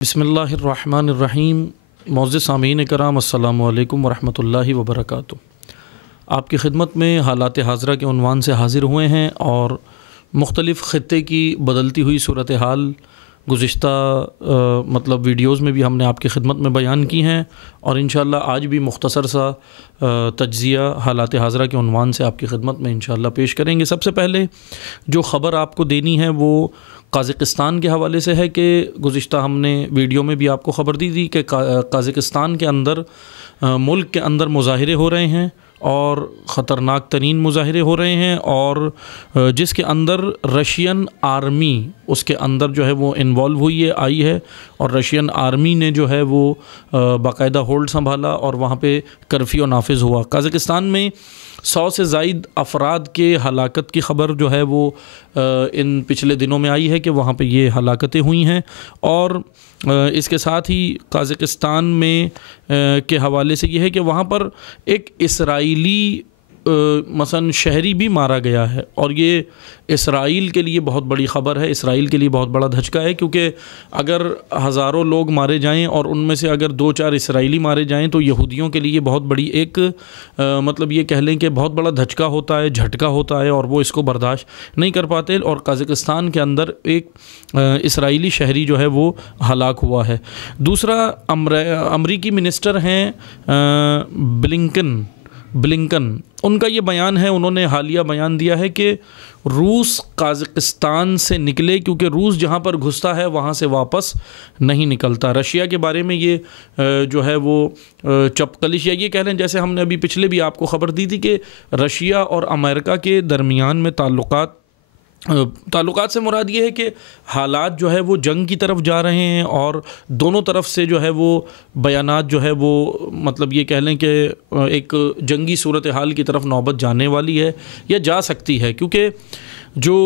बिस्मिल्लाहिर्रहमानिर्रहीम। मोअज़्ज़िज़ सामीन कराम, अस्सलामु अलैकुम वरहमतुल्लाहि वबरकातुहू। आपकी खिदमत में हालात हाज़िरा के उन्वान से हाज़िर हुए हैं और मुख्तलिफ़ ख़ित्ते की बदलती हुई सूरत हाल गुज़िश्ता वीडियोज़ में भी हमने आपकी खिदमत में बयान की हैं और इंशाअल्लाह आज भी मुख्तसर सा तज्ज़िया हालात हाज़िरा के उन्वान से आपकी खिदमत में इंशाअल्लाह पेश करेंगे। सबसे पहले जो ख़बर आपको देनी है वो काज़ाकिस्तान के हवाले से है कि गुज़िश्ता हमने वीडियो में भी आपको ख़बर दी थी कि काज़ाकिस्तान के अंदर मुल्क के अंदर मुज़ाहिरे हो रहे हैं और ख़तरनाक तरीन मुज़ाहिरे हो रहे हैं और जिसके अंदर रशियन आर्मी उसके अंदर जो है वो इन्वॉल्व हुई है आई है और रशियन आर्मी ने जो है वो बाकायदा होल्ड संभाला और वहाँ पे कर्फ्यू नाफिज हुआ। काज़ाकिस्तान में 100 से ज़ायद अफराद के हलाकत की ख़बर जो है वो इन पिछले दिनों में आई है कि वहाँ पे ये हलाकतें हुई हैं और इसके साथ ही काज़ाकिस्तान में के हवाले से ये है कि वहाँ पर एक इसराइली मसलन शहरी भी मारा गया है और ये इसराइल के लिए बहुत बड़ी ख़बर है, इसराइल के लिए बहुत बड़ा धचका है क्योंकि अगर हज़ारों लोग मारे जाएं और उनमें से अगर 2-4 इसराइली मारे जाएं तो यहूदियों के लिए बहुत बड़ी एक ये कह लें कि बहुत बड़ा धचका होता है, झटका होता है और वो इसको बर्दाश्त नहीं कर पाते और काज़ाकिस्तान के अंदर एक इसराइली शहरी जो है वो हलाक हुआ है। दूसरा अमरीकी मिनिस्टर हैं ब्लिंकन, उनका ये बयान है, उन्होंने हालिया बयान दिया है कि रूस काज़ाकिस्तान से निकले क्योंकि रूस जहाँ पर घुसता है वहाँ से वापस नहीं निकलता। रशिया के बारे में ये जो है वो चपकलिश या ये कह लें जैसे हमने अभी पिछले भी आपको ख़बर दी थी कि रशिया और अमेरिका के दरमियान में ताल्लुकात से मुराद ये है कि हालात जो है वो जंग की तरफ जा रहे हैं और दोनों तरफ से जो है वो बयानात जो है वो ये कह लें कि एक जंगी सूरत हाल की तरफ नौबत जाने वाली है या जा सकती है क्योंकि जो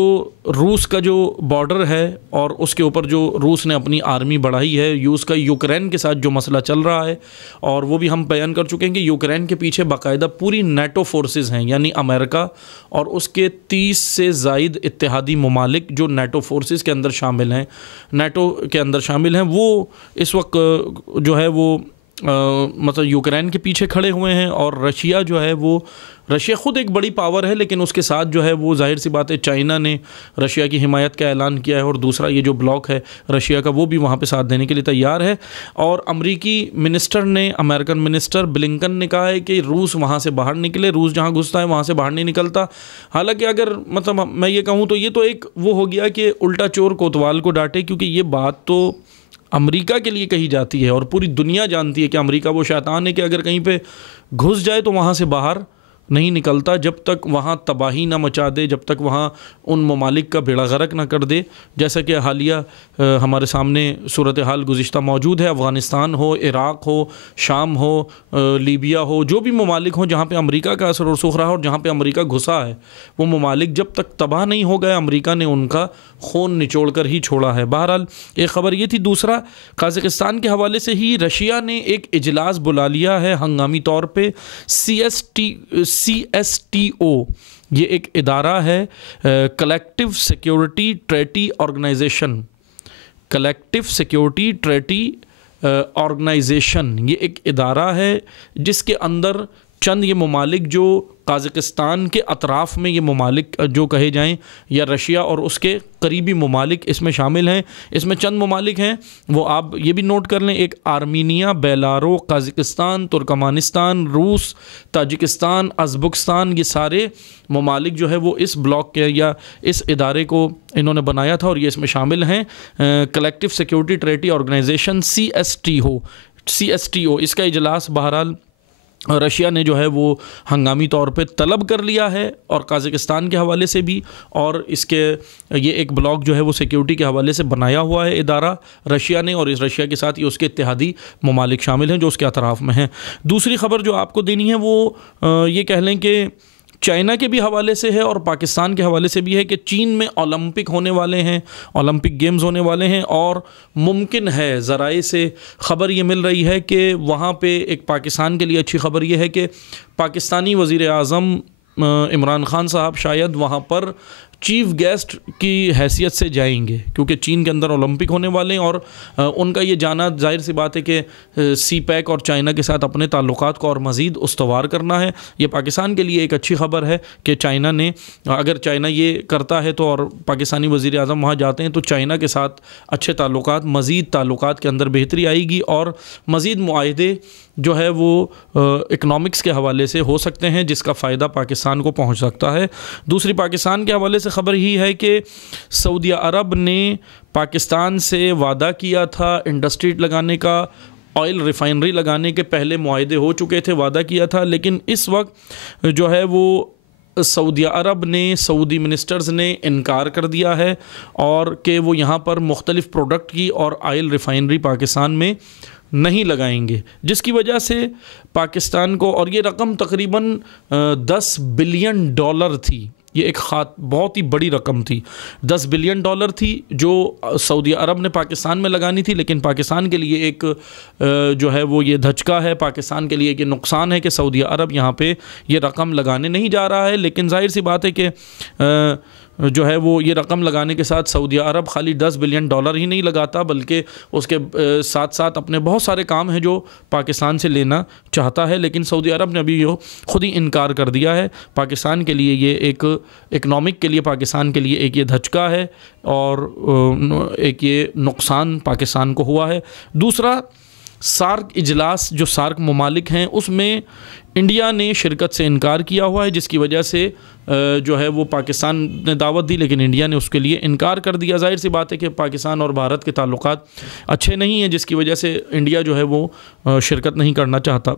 रूस का जो बॉर्डर है और उसके ऊपर जो रूस ने अपनी आर्मी बढ़ाई है, रूस का यूक्रेन के साथ जो मसला चल रहा है और वो भी हम बयान कर चुके हैं कि यूक्रेन के पीछे बाकायदा पूरी नेटो फोर्सेस हैं, यानी अमेरिका और उसके 30 से ज़ायद इत्तेहादी ममालिक जो नेटो फोर्सेस के अंदर शामिल हैं, नेटो के अंदर शामिल हैं, वो इस वक्त जो है वो यूक्रेन के पीछे खड़े हुए हैं और रशिया जो है वो रशिया ख़ुद एक बड़ी पावर है लेकिन उसके साथ जो है वो जाहिर सी बात है चाइना ने रशिया की हिमायत का ऐलान किया है और दूसरा ये जो ब्लॉक है रशिया का वो भी वहाँ पे साथ देने के लिए तैयार है। और अमरीकी मिनिस्टर ने, अमेरिकन मिनिस्टर ब्लिंकन ने कहा है कि रूस वहाँ से बाहर निकले, रूस जहाँ घुसता है वहाँ से बाहर नहीं निकलता। हालांकि अगर मैं ये कहूँ तो ये तो एक वो हो गया कि उल्टा चोर कोतवाल को डांटे, क्योंकि ये बात तो अमेरिका के लिए कही जाती है और पूरी दुनिया जानती है कि अमेरिका वो शैतान है कि अगर कहीं पे घुस जाए तो वहाँ से बाहर नहीं निकलता जब तक वहाँ तबाही ना मचा दे, जब तक वहाँ उन ममालिक का बेड़ा गर्क ना कर दे। जैसा कि हालिया हमारे सामने सूरत हाल गुज़िश्ता मौजूद है, अफ़गानिस्तान हो, इराक़ हो, शाम हो, लीबिया हो, जो भी ममालिक हो जहाँ पे अमेरिका का असर रसूख रहा और जहाँ पे अमेरिका घुसा है, वो ममालिक जब तक तबाह नहीं हो गए अमेरिका ने उनका खून निचोड़ कर ही छोड़ा है। बहरहाल एक ख़बर ये थी। दूसरा, काज़ाकिस्तान के हवाले से ही रशिया ने एक इजलास बुला लिया है हंगामी तौर पे। CSTO ये एक इदारा है, collective security treaty organization, collective security treaty organization, ये एक इदारा है जिसके अंदर चंद ये ममालिक जो काज़ाकिस्तान के अतराफ़ में ये ममालिक जो कहे जाएं या रशिया और उसके करीबी ममालिक इसमें शामिल हैं। इसमें चंद ममालिक हैं वो आप ये भी नोट कर लें, एक आर्मीनिया, बेलारो, काज़ाकिस्तान, तुर्कमानिस्तान, रूस, ताजिकिस्तान, अज़बकिस्तान, ये सारे ममालिक जो है वो इस ब्लॉक के या इस इदारे को इन्होंने बनाया था और ये इसमें शामिल हैं। Collective security treaty organization CSTO इसका इजलास बहरहाल रशिया ने जो है वो हंगामी तौर पे तलब कर लिया है और काज़ाकिस्तान के हवाले से भी, और इसके ये एक ब्लॉक जो है वो सिक्योरिटी के हवाले से बनाया हुआ है इदारा रशिया ने और इस रशिया के साथ ये उसके इत्तेहादी ममालिक शामिल हैं जो उसके अतराफ़ में हैं। दूसरी ख़बर जो आपको देनी है वो ये कह लें कि चाइना के भी हवाले से है और पाकिस्तान के हवाले से भी है कि चीन में ओलंपिक होने वाले हैं, ओलंपिक गेम्स होने वाले हैं और मुमकिन है, ज़राए से ख़बर ये मिल रही है कि वहाँ पे एक पाकिस्तान के लिए अच्छी ख़बर ये है कि पाकिस्तानी वज़ीर आज़म इमरान ख़ान साहब शायद वहाँ पर चीफ गेस्ट की हैसियत से जाएंगे, क्योंकि चीन के अंदर ओलंपिक होने वाले हैं और उनका ये जाना जाहिर सी बात है कि सी पैक और चाइना के साथ अपने ताल्लुकात को और मज़ीद उस्तवार करना है। ये पाकिस्तान के लिए एक अच्छी खबर है कि चाइना ने, अगर चाइना ये करता है तो और पाकिस्तानी वज़ीर आज़म वहाँ जाते हैं तो चाइना के साथ अच्छे ताल्लुकात, मज़ीद ताल्लुकात के अंदर बेहतरी आएगी और मज़ीद मुआहदे जो है वो इकनॉमिक्स के हवाले से हो सकते हैं, जिसका फ़ायदा पाकिस्तान को पहुंच सकता है। दूसरी पाकिस्तान के हवाले से ख़बर ही है कि सऊदी अरब ने पाकिस्तान से वादा किया था इंडस्ट्री लगाने का, ऑयल रिफाइनरी लगाने के पहले मुआहदे हो चुके थे, वादा किया था, लेकिन इस वक्त जो है वो सऊदी अरब ने, सऊदी मिनिस्टर्स ने इनकार कर दिया है और कि वो यहाँ पर मुख्तलिफ़ प्रोडक्ट की और ऑयल रिफाइनरी पाकिस्तान में नहीं लगाएंगे, जिसकी वजह से पाकिस्तान को, और ये रकम तकरीबन 10 बिलियन डॉलर थी, ये एक बहुत ही बड़ी रकम थी, 10 बिलियन डॉलर थी जो सऊदी अरब ने पाकिस्तान में लगानी थी। लेकिन पाकिस्तान के लिए एक जो है वो ये धचका है, पाकिस्तान के लिए एक नुकसान है कि सऊदी अरब यहाँ पे ये रकम लगाने नहीं जा रहा है। लेकिन जाहिर सी बात है कि जो है वो ये रकम लगाने के साथ सऊदी अरब खाली 10 बिलियन डॉलर ही नहीं लगाता, बल्कि उसके साथ साथ अपने बहुत सारे काम हैं जो पाकिस्तान से लेना चाहता है। लेकिन सऊदी अरब ने अभी यो ख़ुद ही इनकार कर दिया है। पाकिस्तान के लिए ये एक इकनॉमिक के लिए, पाकिस्तान के लिए एक ये धचका है और एक ये नुकसान पाकिस्तान को हुआ है। दूसरा, सार्क इजलास, जो सार्क ममालिक हैं उसमें इंडिया ने शिरकत से इनकार किया हुआ है, जिसकी वजह से जो है वो पाकिस्तान ने दावत दी लेकिन इंडिया ने उसके लिए इनकार कर दिया। जाहिर सी बात है कि पाकिस्तान और भारत के ताल्लुकात अच्छे नहीं हैं, जिसकी वजह से इंडिया जो है वो शिरकत नहीं करना चाहता।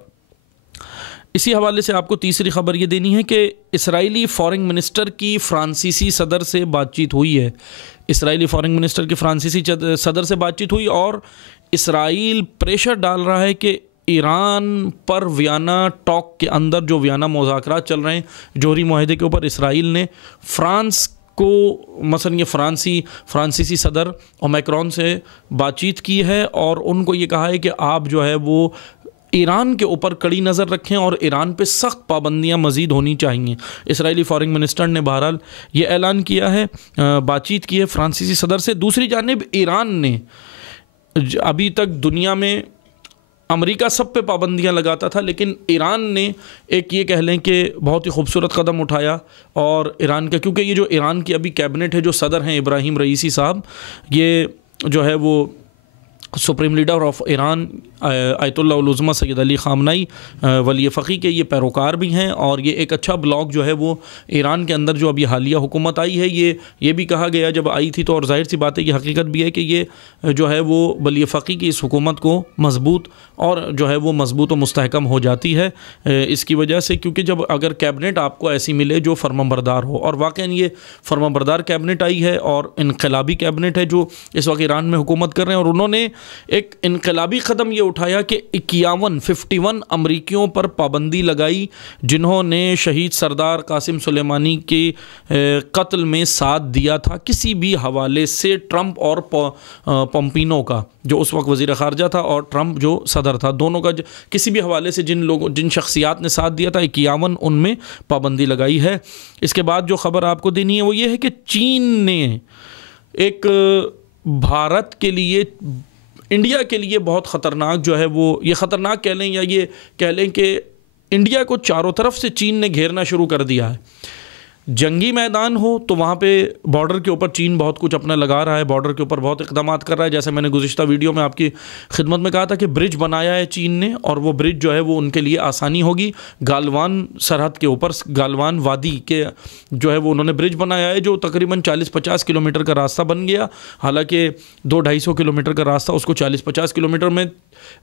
इसी हवाले से आपको तीसरी खबर ये देनी है कि इसराइली फ़ॉरेन मिनिस्टर की फ्रांसीसी सदर से बातचीत हुई है। इसराइली फ़ॉरेन मिनिस्टर की फ्रांसीसी सदर से बातचीत हुई और इसराइल प्रेशर डाल रहा है कि ईरान पर वियना टॉक के अंदर, जो वियना मुज़ाकरात चल रहे हैं जोहरी मुआहदे के ऊपर, इसराइल ने फ्रांस को, मसलन ये फ्रांसीसी सदर और मैक्रोन से बातचीत की है और उनको ये कहा है कि आप जो है वो ईरान के ऊपर कड़ी नज़र रखें और ईरान पे सख्त पाबंदियां मज़ीद होनी चाहिए। इसराइली फ़ॉरेन मिनिस्टर ने बहरहाल ये ऐलान किया है, बातचीत की है फ्रांसीसी सदर से। दूसरी जानिब ईरान ने, अभी तक दुनिया में अमेरिका सब पे पाबंदियां लगाता था, लेकिन ईरान ने एक ये कह लें कि बहुत ही खूबसूरत कदम उठाया और ईरान का, क्योंकि ये जो ईरान की अभी कैबिनेट है, जो सदर हैं इब्राहिम रईसी साहब, ये जो है वो supreme leader of Iran Ayatollah उल उज़्मा सैयद अली ख़ामनेई वली फ़क़ी के ये पैरोकार भी हैं और ये एक अच्छा ब्लॉक जो है वो ईरान के अंदर जो अभी हालिया हुकूमत आई है, ये भी कहा गया जब आई थी तो, और ज़ाहिर सी बात है कि हकीकत भी है कि ये जो है वो वली फ़क़ी की इस हुकूमत को मज़बूत और जो है वो मज़बूत और मुस्तहकम हो जाती है इसकी वजह से, क्योंकि जब अगर कैबिनेट आपको ऐसी मिले जो फर्माबरदार हो, और वाक़ई ये फर्माबरदार कैबिनेट आई है और इनकलाबी कैबिनेट है जो इस वक्त ईरान में हुकूमत कर रहे हैं, और उन्होंने एक इनकलाबी क़दम ये उठाया कि 51 अमरीकियों पर पाबंदी लगाई जिन्होंने शहीद सरदार कासिम सुलेमानी के कत्ल में साथ दिया था किसी भी हवाले से। ट्रंप और पोम्पिनो का, जो उस वक्त वज़ीर ख़ारजा था, और ट्रंप जो सदर था, दोनों का किसी भी हवाले से जिन शख्सियात ने साथ दिया था, 51 उनमें पाबंदी लगाई है। इसके बाद जो ख़बर आपको देनी है वो ये है कि चीन ने एक भारत के लिए, इंडिया के लिए बहुत ख़तरनाक जो है वो, ये ख़तरनाक कह लें या ये कह लें कि इंडिया को चारों तरफ से चीन ने घेरना शुरू कर दिया है। जंगी मैदान हो तो वहाँ पे बॉर्डर के ऊपर चीन बहुत कुछ अपना लगा रहा है, बॉर्डर के ऊपर बहुत इक़दामात कर रहा है। जैसे मैंने गुज़िश्ता वीडियो में आपकी खिदमत में कहा था कि ब्रिज बनाया है चीन ने, और वो ब्रिज जो है वो उनके लिए आसानी होगी। गालवान सरहद के ऊपर, गालवान वादी के जो है वो उन्होंने ब्रिज बनाया है, जो तकरीबन 40-50 किलोमीटर का रास्ता बन गया। हालांकि 200-250 किलोमीटर का रास्ता उसको 40-50 किलोमीटर में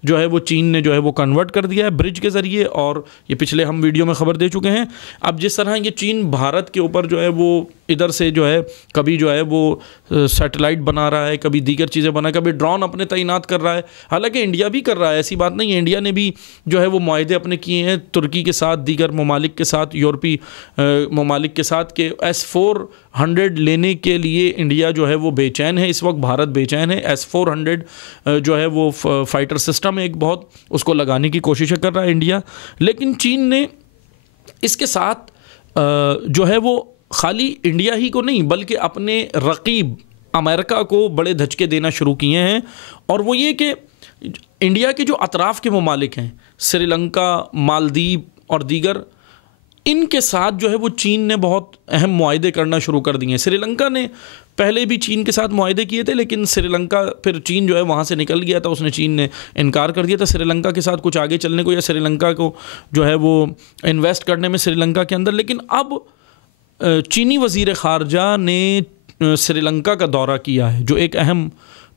जो है वो चीन ने जो है वो कन्वर्ट कर दिया है ब्रिज के ज़रिए, और ये पिछले हम वीडियो में ख़बर दे चुके हैं। अब जिस तरह ये चीन भारत के ऊपर जो है वो इधर से जो है कभी जो है वो सैटेलाइट बना रहा है, कभी दीगर चीज़ें बना, कभी ड्रोन अपने तैनात कर रहा है, हालांकि इंडिया भी कर रहा है, ऐसी बात नहीं है। इंडिया ने भी जो है वो मुआहदे अपने किए हैं तुर्की के साथ, दीगर ममालिक के साथ, यूरोपीय ममालिक के साथ, के S-400 लेने के लिए इंडिया जो है वो बेचैन है। इस वक्त भारत बेचैन है। S-400 जो है वो फाइटर सिस्टम एक बहुत, उसको लगाने की कोशिश कर रहा है इंडिया, लेकिन चीन ने इसके साथ जो है वो खाली इंडिया ही को नहीं बल्कि अपने रकीब अमेरिका को बड़े धचके देना शुरू किए हैं। और वो ये कि इंडिया के जो अतराफ़ के ममालिक हैं, श्रीलंका, मालदीव और दीगर, इनके साथ जो है वो चीन ने बहुत अहम मुआहदे करना शुरू कर दिए हैं। श्रीलंका ने पहले भी चीन के साथ मुआहदे किए थे, लेकिन श्रीलंका फिर चीन जो है वहाँ से निकल गया था, उसने चीन ने इनकार कर दिया था श्रीलंका के साथ कुछ आगे चलने को या श्रीलंका को जो है वो इन्वेस्ट करने में श्रीलंका के अंदर। लेकिन अब चीनी वज़ीर ख़ारजा ने श्रीलंका का दौरा किया है, जो एक अहम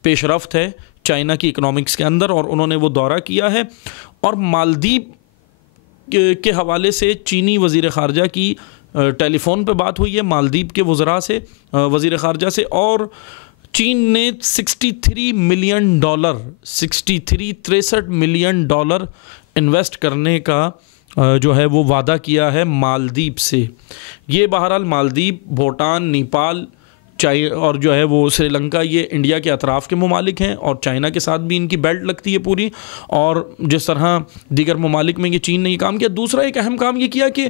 पेशरफ्त है चाइना की इकनॉमिक्स के अंदर, और उन्होंने वो दौरा किया है। और मालदीव के हवाले से चीनी वज़ीर ख़ारजा की टेलीफ़ोन पे बात हुई है मालदीव के वज़रा से, वज़ीर ख़ारजा से, और चीन ने $63 मिलियन इन्वेस्ट करने का जो है वो वादा किया है मालदीव से। ये बहरहाल मालदीव, भूटान, नेपाल, चाइना और जो है वो श्रीलंका, ये इंडिया के अतराफ़ के ममालिक हैं और चाइना के साथ भी इनकी बेल्ट लगती है पूरी। और जिस तरह दीगर ममालिक में ये चीन ने ये काम किया। दूसरा एक अहम काम ये किया कि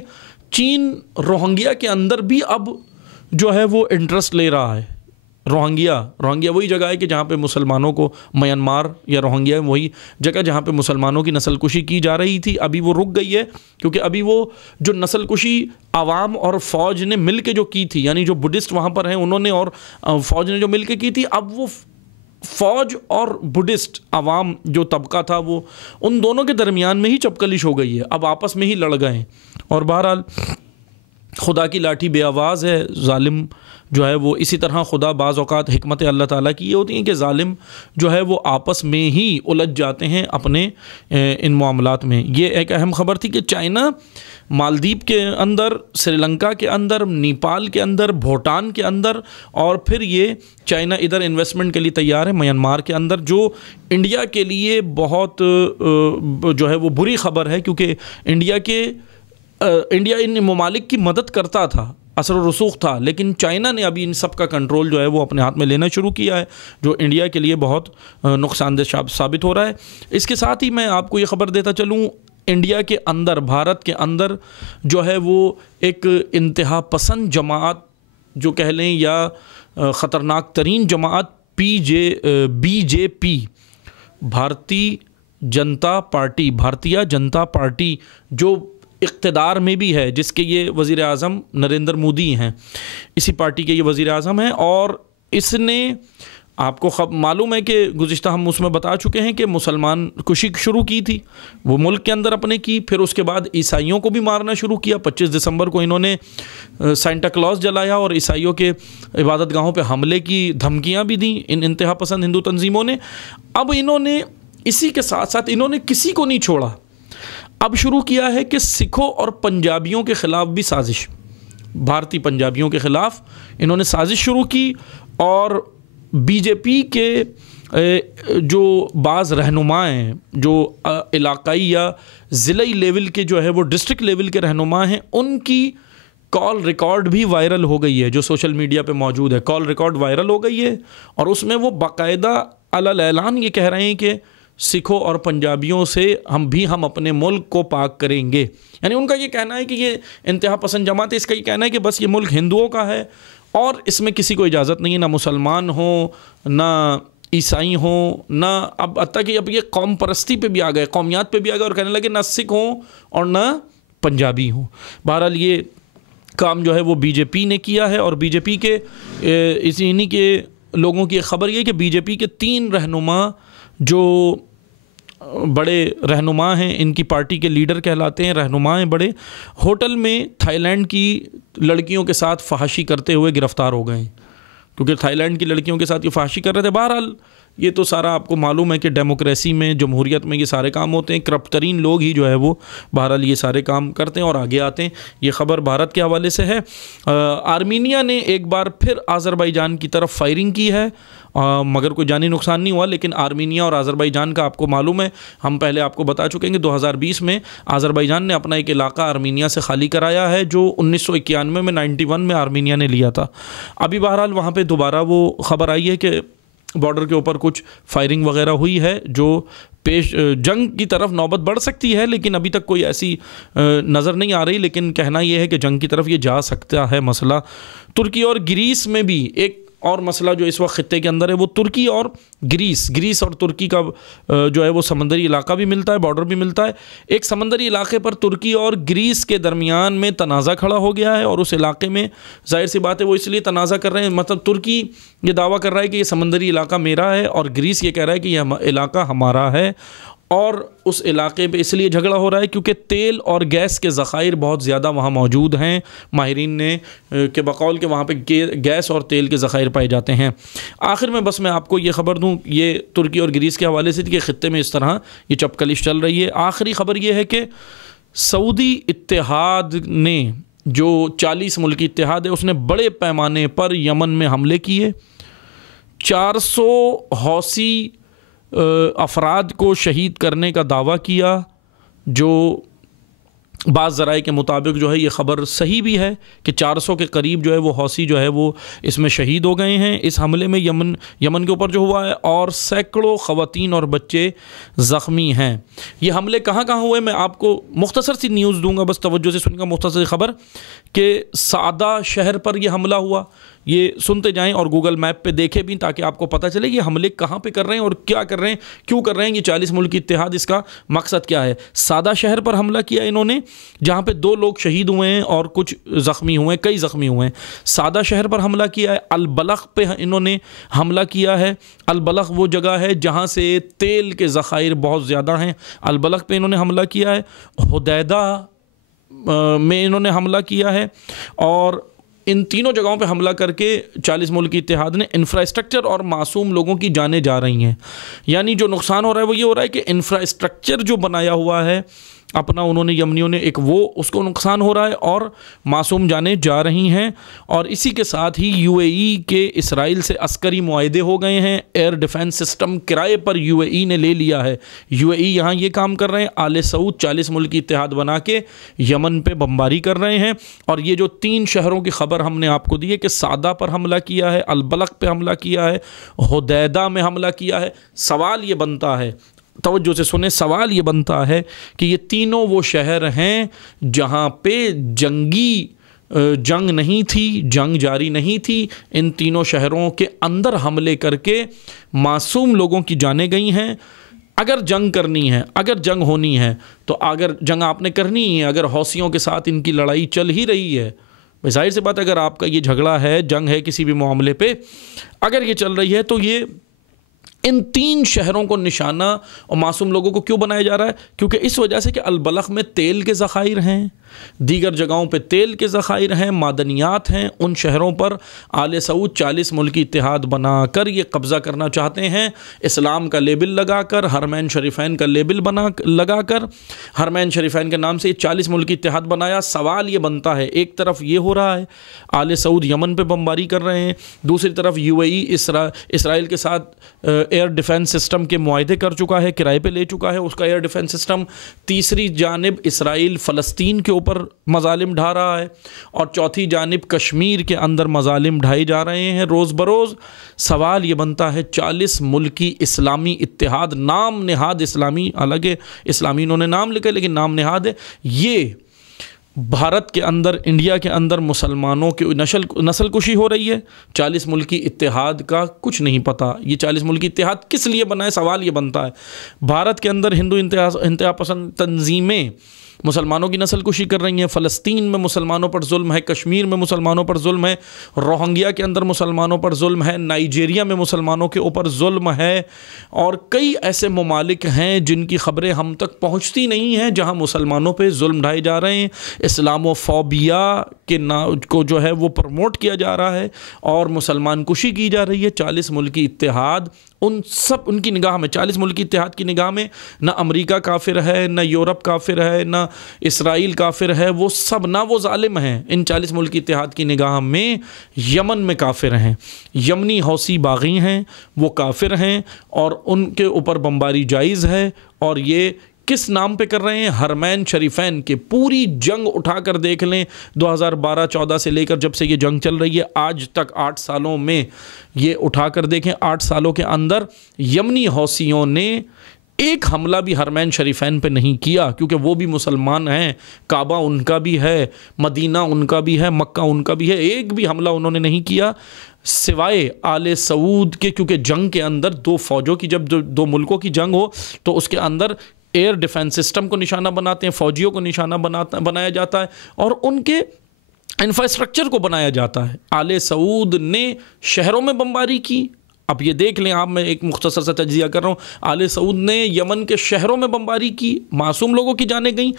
चीन रोहिंग्या के अंदर भी अब जो है वो इंटरेस्ट ले रहा है। रोहिंग्या वही जगह है कि जहाँ पे मुसलमानों को, म्यांमार या रोहिंग्या वही जगह जहाँ पे मुसलमानों की नस्लकुशी की जा रही थी, अभी वो रुक गई है, क्योंकि अभी वो जो नस्लकुशी आवाम और फ़ौज ने मिल के जो की थी, यानी जो बुद्धिस्ट वहाँ पर हैं उन्होंने और फ़ौज ने जो मिल के की थी, अब वो फ़ौज और बुद्धिस्ट आवाम जो तबका था वो उन दोनों के दरमियान में ही चपकलिश हो गई है, अब आपस में ही लड़ गए हैं। और बहरहाल खुदा की लाठी बेआवाज़ है, ज़ालिम जो है वो इसी तरह खुदा बाज़ औक़ात हिकमत अल्लाह ताला की ये होती हैं कि ज़ालिम जो है वो आपस में ही उलझ जाते हैं अपने इन मामलात में। ये एक अहम ख़बर थी कि चाइना मालदीव के अंदर, श्रीलंका के अंदर, नेपाल के अंदर, भूटान के अंदर, और फिर ये चाइना इधर इन्वेस्टमेंट के लिए तैयार है म्यांमार के अंदर, जो इंडिया के लिए बहुत जो है वो बुरी ख़बर है, क्योंकि इंडिया इन ममालिक की मदद करता था, असर और रसूख था, लेकिन चाइना ने अभी इन सब का कंट्रोल जो है वो अपने हाथ में लेना शुरू किया है, जो इंडिया के लिए बहुत नुकसानदेह साबित हो रहा है। इसके साथ ही मैं आपको ये ख़बर देता चलूँ, इंडिया के अंदर, भारत के अंदर जो है वो एक इंतहा पसंद जमात जो कह लें, या ख़तरनाक तरीन जमात बीजेपी, भारतीय जनता पार्टी जो इक़्तिदार में भी है, जिसके ये वज़ीर आज़म नरेंद्र मोदी हैं, इसी पार्टी के ये वज़ीर आज़म हैं। और इसने, आपको मालूम है कि गुज़िश्ता हम उसमें बता चुके हैं कि मुसलमान कुशी शुरू की थी वो मुल्क के अंदर अपने की, फिर उसके बाद ईसाइयों को भी मारना शुरू किया। 25 दिसंबर को इन्होंने सेंटा क्लॉज जलाया और ईसाइयों के इबादत गाहों पर हमले की धमकियाँ भी दी इन इंतहा पसंद हिंदू तंजीमों ने। अब इन्होंने इसी के साथ साथ इन्होंने किसी को नहीं छोड़ा, अब शुरू किया है कि सिखों और पंजाबियों के ख़िलाफ़ भी साजिश, भारतीय पंजाबियों के ख़िलाफ़ इन्होंने साजिश शुरू की। और बीजेपी के जो बाज़ रहनुमा हैं, जो इलाकाई या ज़िलाई लेवल के जो है वो डिस्ट्रिक्ट लेवल के रहनुमा हैं, उनकी कॉल रिकॉर्ड भी वायरल हो गई है, जो सोशल मीडिया पे मौजूद है। कॉल रिकॉर्ड वायरल हो गई है और उसमें वो बाकायदा अलल ऐलान ये कह रहे हैं कि सिखों और पंजाबियों से हम अपने मुल्क को पाक करेंगे। यानी उनका ये कहना है कि ये इंतहा पसंद जमात है, इसका ये कहना है कि बस ये मुल्क हिंदुओं का है और इसमें किसी को इजाज़त नहीं है, ना मुसलमान हो, ना ईसाई हो, ना अब हत्ता कि अब ये कौम परस्ती पे भी आ गए, कौमियात पे भी आ गए और कहने लगे ना सिख हो और ना पंजाबी हो। बहरहाल ये काम जो है वो बीजेपी ने किया है। और बीजेपी के इन्हीं के लोगों की ख़बर ये कि बीजेपी के 3 रहनुमा जो बड़े रहनुमा हैं, इनकी पार्टी के लीडर कहलाते हैं, रहनुमा हैं बड़े, होटल में थाईलैंड की लड़कियों के साथ फहाशी करते हुए गिरफ़्तार हो गए, क्योंकि थाईलैंड की लड़कियों के साथ ये फहाशी कर रहे थे। बहरहाल ये तो सारा आपको मालूम है कि डेमोक्रेसी में, जमहूरियत में ये सारे काम होते हैं, करप्ट तरीन लोग ही जो है वो बहरहाल ये सारे काम करते हैं और आगे आते हैं। ये ख़बर भारत के हवाले से है। आर्मीनिया ने एक बार फिर आज़रबाईजान की तरफ फायरिंग की है, मगर कोई जानी नुकसान नहीं हुआ। लेकिन आर्मीनिया और आज़रबाईजान का आपको मालूम है, हम पहले आपको बता चुके हैं कि 2020 में आज़रबाईजान ने अपना एक इलाका आर्मीनिया से खाली कराया है, जो 1991 में 91 में आर्मीनिया ने लिया था। अभी बहरहाल वहाँ पे दोबारा वो ख़बर आई है कि बॉर्डर के ऊपर कुछ फायरिंग वगैरह हुई है, जो जंग की तरफ नौबत बढ़ सकती है, लेकिन अभी तक कोई ऐसी नज़र नहीं आ रही। लेकिन कहना यह है कि जंग की तरफ ये जा सकता है मसला। तुर्की और ग्रीस में भी एक और मसला जो इस वक्त खित्ते के अंदर है वो तुर्की और ग्रीस और तुर्की का जो है वो समंदरी इलाका भी मिलता है, बॉर्डर भी मिलता है। एक समंदरी इलाके पर तुर्की और ग्रीस के दरमियान में तनाज़ा खड़ा हो गया है और उस इलाके में जाहिर सी बात है वो इसलिए तनाज़ा कर रहे हैं, मतलब तुर्की ये दावा कर रहा है कि ये समंदरी इलाका मेरा है और ग्रीस ये कह रहा है कि यह इलाका हमारा है। और उस इलाके पे इसलिए झगड़ा हो रहा है क्योंकि तेल और गैस के ज़ख़ाइर बहुत ज़्यादा वहाँ मौजूद हैं। माहिरीन ने के बकौल के वहाँ पे गैस और तेल के ज़ख़ाइर पाए जाते हैं। आखिर में बस मैं आपको ये ख़बर दूँ, ये तुर्की और ग्रीस के हवाले से थी कि ख़ित्ते में इस तरह ये चपकलिश चल रही है। आखिरी ख़बर ये है कि सऊदी इत्तेहाद ने, जो 40 मुल्की इत्तेहाद है, उसने बड़े पैमाने पर यमन में हमले किए। 400 हौसी अफराद को शहीद करने का दावा किया, जो बाज़ ज़राए के मुताबिक जो है ये ख़बर सही भी है कि 400 के करीब जो है वो हौसी जो है वो इसमें शहीद हो गए हैं इस हमले में, यमन के ऊपर जो हुआ है, और सैकड़ों ख़वातीन और बच्चे ज़ख्मी हैं। ये हमले कहाँ कहाँ हुए मैं आपको मुख्तसर सी न्यूज़ दूंगा, बस तवज्जो से सुनिएगा मुख्तसर ख़बर कि सादा शहर पर यह हमला हुआ। ये सुनते जाएं और गूगल मैप पे देखें भी ताकि आपको पता चले कि हमले कहाँ पे कर रहे हैं और क्या कर रहे हैं, क्यों कर रहे हैं। ये 40 मुल्की इत्तेहाद, इसका मकसद क्या है। सादा शहर पर हमला किया इन्होंने, जहाँ पे 2 लोग शहीद हुए हैं और कुछ ज़ख्मी हुए हैं, कई ज़ख्मी हुए हैं। सादा शहर पर हमला किया है। अल-बलख पे इन्होंने हमला किया है। अल-बलख वो जगह है जहाँ से तेल के ज़ख़ाइर बहुत ज़्यादा हैं। अल-बलख पे इन्होंने हमला किया है। हुदैदा में इन्होंने हमला किया है। और इन तीनों जगहों पे हमला करके 40 मुल्की इत्तेहाद ने इंफ्रास्ट्रक्चर और मासूम लोगों की जानें जा रही हैं। यानी जो नुकसान हो रहा है वो ये हो रहा है कि इंफ्रास्ट्रक्चर जो बनाया हुआ है अपना उन्होंने, यमनियों ने, एक वो उसको नुकसान हो रहा है और मासूम जानें जा रही हैं। और इसी के साथ ही यूएई के इसराइल से अस्करी मुआहदे हो गए हैं। एयर डिफेंस सिस्टम किराए पर यूएई ने ले लिया है। यूएई यहाँ ये काम कर रहे हैं, आले सऊद 40 मुल्की इत्तेहाद बना के यमन पे बमबारी कर रहे हैं। और ये जो 3 शहरों की खबर हमने आपको दी है कि सादा पर हमला किया है, अल-बलख पे हमला किया है, हुदैदा में हमला किया है। सवाल ये बनता है, तवज्जो से सुने, सवाल ये बनता है कि ये तीनों वो शहर हैं जहाँ पे जंग नहीं थी, जंग जारी नहीं थी। इन तीनों शहरों के अंदर हमले करके मासूम लोगों की जानें गई हैं। अगर जंग करनी है, अगर जंग होनी है, तो अगर जंग आपने करनी है, अगर हौसियों के साथ इनकी लड़ाई चल ही रही है, जाहिर सी बात, अगर आपका ये झगड़ा है, जंग है किसी भी मामले पे, अगर ये चल रही है, तो ये इन 3 शहरों को निशाना और मासूम लोगों को क्यों बनाया जा रहा है? क्योंकि इस वजह से कि अल-बलख में तेल के ज़ख़ाइर हैं, दीगर जगहों पे तेल के ज़ख़ाइर हैं, मादनियात हैं। उन शहरों पर आले सऊद 40 मुल्की इत्तेहाद बनाकर ये कब्ज़ा करना चाहते हैं। इस्लाम का लेबल लगाकर, हरमैन शरीफ़ैन का लेबल लगाकर हरमैन शरीफ़ैन के नाम से 40 मुल्की इत्तेहाद बनाया। सवाल ये बनता है, एक तरफ ये हो रहा है, आले सऊद यमन पे बमबारी कर रहे हैं, दूसरी तरफ यूएई इसराइल के साथ एयर डिफेंस सिस्टम के मुआहदे कर चुका है, किराए पे ले चुका है उसका एयर डिफेंस सिस्टम। तीसरी जानिब इसराइल फ़लस्तीन के ऊपर मज़ालिम ढा रहा है और चौथी जानिब कश्मीर के अंदर मज़ालिम ढाए जा रहे हैं रोज़ बरोज़। सवाल ये बनता है, 40 मुल्की इस्लामी इत्तेहाद, नाम नेहाद इस्लामी, हालांकि इस्लामी इन्होंने नाम लिखा है लेकिन नाम नेहाद है, ये भारत के अंदर, इंडिया के अंदर मुसलमानों की नस्ल कुशी हो रही है। 40 मुल्की इत्तेहाद का कुछ नहीं पता, ये 40 मुल्की इत्तेहाद किस लिए बना है, सवाल ये बनता है। भारत के अंदर हिंदू इंतहा पसंद तंजीमें मुसलमानों की नस्ल कुशी कर रही हैं। फ़लस्तीन में मुसलमानों पर जुल्म है, कश्मीर में मुसलमानों पर जुल्म है, रोहिंग्या के अंदर मुसलमानों पर जुल्म है, नाइजीरिया में मुसलमानों के ऊपर जुल्म है, और कई ऐसे ममालिक हैं जिनकी ख़बरें हम तक पहुँचती नहीं हैं जहाँ मुसलमानों पर जुल्म ढाए जा रहे हैं। इस्लामोफोबिया के को जो है वो प्रमोट किया जा रहा है और मुसलमान कुशी की जा रही है। 40 मुल्की इत्तेहाद उनकी निगाह में, 40 मुल्की इत्तेहाद की निगाह में ना अमेरिका काफिर है, ना यूरोप काफिर है, ना इसराइल काफिर है, वो सब ना वो जालिम हैं। इन 40 मुल्की इत्तेहाद की निगाह में यमन में काफिर हैं, यमनी हौसी बागी हैं, वो काफिर हैं और उनके ऊपर बमबारी जायज़ है। और ये किस नाम पे कर रहे हैं? हरमैन शरीफ़ैन के। पूरी जंग उठाकर देख लें, 2012-14 से लेकर जब से ये जंग चल रही है आज तक 8 सालों में ये उठाकर देखें, 8 सालों के अंदर यमनी हौसियों ने एक हमला भी हरमैन शरीफैन पे नहीं किया, क्योंकि वो भी मुसलमान हैं, काबा उनका भी है, मदीना उनका भी है, मक्का उनका भी है, एक भी हमला उन्होंने नहीं किया सिवाय आले सऊद के, क्योंकि जंग के अंदर दो फौजों की, जब दो मुल्कों की जंग हो तो उसके अंदर एयर डिफेंस सिस्टम को निशाना बनाते हैं, फौजियों को निशाना बनाया जाता है और उनके इंफ्रास्ट्रक्चर को बनाया जाता है। आले सऊद ने शहरों में बमबारी की। अब ये देख लें आप, मैं एक मुख्तसर सा तज्जिया कर रहा हूँ, आले सऊद ने यमन के शहरों में बमबारी की, मासूम लोगों की जानें गई।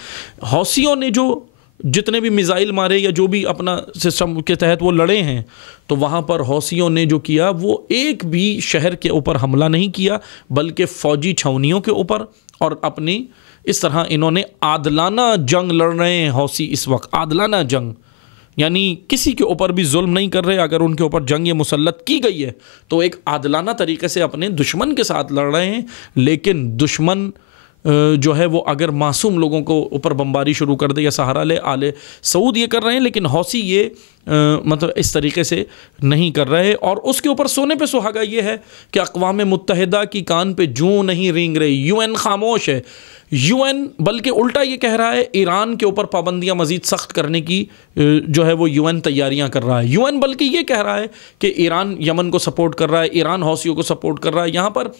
हौसियों ने जो जितने भी मिसाइल मारे या जो भी अपना सिस्टम के तहत वो लड़े हैं, तो वहाँ पर हौसियों ने जो किया वो एक भी शहर के ऊपर हमला नहीं किया, बल्कि फ़ौजी छावनियों के ऊपर और अपनी इस तरह इन्होंने आदलाना जंग लड़ रहे हैं। हौसी इस वक्त आदलाना जंग, यानी किसी के ऊपर भी जुल्म नहीं कर रहे। अगर उनके ऊपर जंग मुसल्लत की गई है तो एक आदलाना तरीके से अपने दुश्मन के साथ लड़ रहे हैं। लेकिन दुश्मन जो है वो अगर मासूम लोगों को ऊपर बमबारी शुरू कर दे या सहारा ले, आले सऊद ये कर रहे हैं, लेकिन हौसी ये मतलब इस तरीके से नहीं कर रहे। और उसके ऊपर सोने पे सुहागा ये है कि अक़वाम मुत्तहिदा की कान पे जूं नहीं रेंग रही, यूएन खामोश है। यूएन बल्कि उल्टा ये कह रहा है ईरान के ऊपर पाबंदियां मज़ीद सख्त करने की जो है वो यूएन तैयारियां कर रहा है। यूएन बल्कि ये कह रहा है कि ईरान यमन को सपोर्ट कर रहा है, ईरान हौसियों को सपोर्ट कर रहा है। यहाँ पर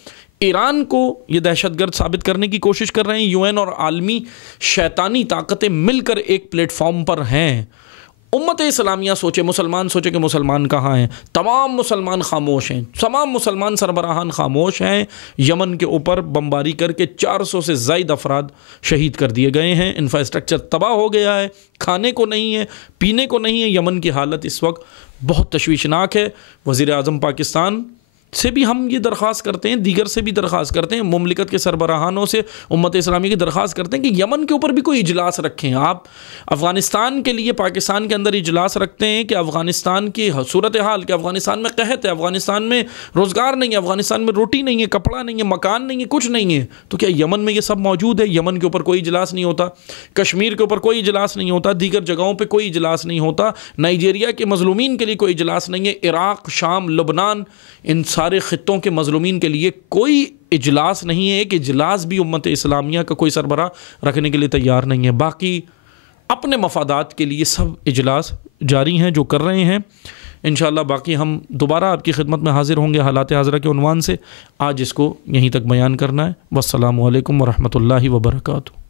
ईरान को ये दहशतगर्द साबित करने की कोशिश कर रहे हैं। यूएन और आलमी शैतानी ताकतें मिलकर एक प्लेटफॉर्म पर हैं। उम्मत इस्लामिया सोचे, मुसलमान सोचे कि मुसलमान कहाँ हैं, तमाम मुसलमान खामोश हैं, तमाम मुसलमान सरबराहान खामोश हैं। यमन के ऊपर बमबारी करके 400 से ज़ायद अफराद शहीद कर दिए गए हैं, इंफ्रास्ट्रक्चर तबाह हो गया है, खाने को नहीं है, पीने को नहीं है। यमन की हालत इस वक्त बहुत तशवीशनाक है। वज़ीर आज़म पाकिस्तान से भी हम ये दरख्वास्त करते हैं, दीगर से भी दरख्वास्त करते हैं, मुमलिकत के सरबराहानों से, उम्मत इस्लामी की दरख्वास्त करते हैं कि यमन के ऊपर भी कोई इजलास रखें। आप अफ़गानिस्तान के लिए पाकिस्तान के अंदर इजलास रखते हैं कि अफ़गानिस्तान की सूरत हाल, कि अफ़गानिस्तान में कहत है, अफ़गानिस्तान में रोज़गार नहीं है, अफ़गानिस्तान में रोटी नहीं है, कपड़ा नहीं है, मकान नहीं है, कुछ नहीं है। तो क्या यमन में ये सब मौजूद है? यमन के ऊपर कोई इजलास नहीं होता, कश्मीर के ऊपर कोई इजलास नहीं होता, दीगर जगहों पर कोई इजलास नहीं होता, नाइजीरिया के मज़लूमीन के लिए कोई इजलास नहीं है, इराक़, शाम, लबनान, इन सारे ख़ित्तों के मज़लूमीन के लिए कोई इजलास नहीं है। एक इजलास भी उम्मत इस्लामिया का कोई सरबरा रखने के लिए तैयार नहीं है। बाकी अपने मफादात के लिए सब इजलास जारी हैं जो कर रहे हैं। इंशाअल्लाह बाकी हम दोबारा आपकी खिदमत में हाज़िर होंगे हालात हाज़िरा के उन्वान से। आज इसको यहीं तक बयान करना है। वस्सलामु अलैकुम वरहमतुल्लाहि वबरकातुहू।